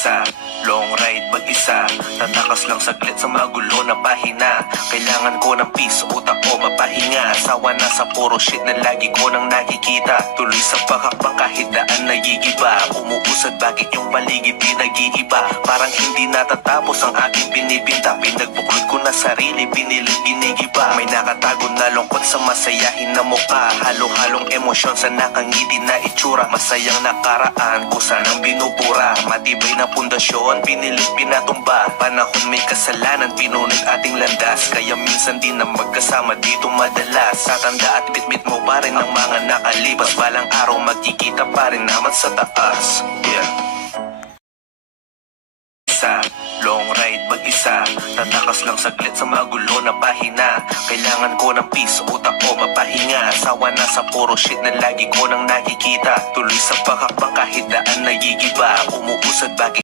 mag-isa, long ride mag-isa. Tatakas lang saglit sa magulo na pahina. Kailangan ko ng peace, utak ko mapahinga. Sawa na sa puro shit na lagi ko nang nakikita. Tuloy sa paghakbang kahit daan nagigiba. Umuusad bakit yung paligid di nag-iiba. Parang hindi natatapos ang aking pinipinta. Pinagbuklod ko na sarili, pinilit ginigiba. May nakatago na lungkot sa masayahin na mukha. Halo-halong emosyon sa nakangiti na itsura. Masayang nakaraan, kusa ng binubura. Matibay na pundasyon, pinilit pinatumba. Panahon may kasalanan, pinunit ating landas. Kaya minsan din na magkasama dito madalas. Sa tanda at bitbit mo pa rin ang mga nakalipas. Balang araw magkikita pa rin naman sa taas. Yeah. Long ride mag-isa. Tatakas lang saglit sa magulo na pahina. Kailangan ko ng peace, utak ko mapahinga. Sawa na sa puro shit na lagi ko nang nakikita. Tuloy sa paghakbang kahit daan nagigiba. Umuusad bakit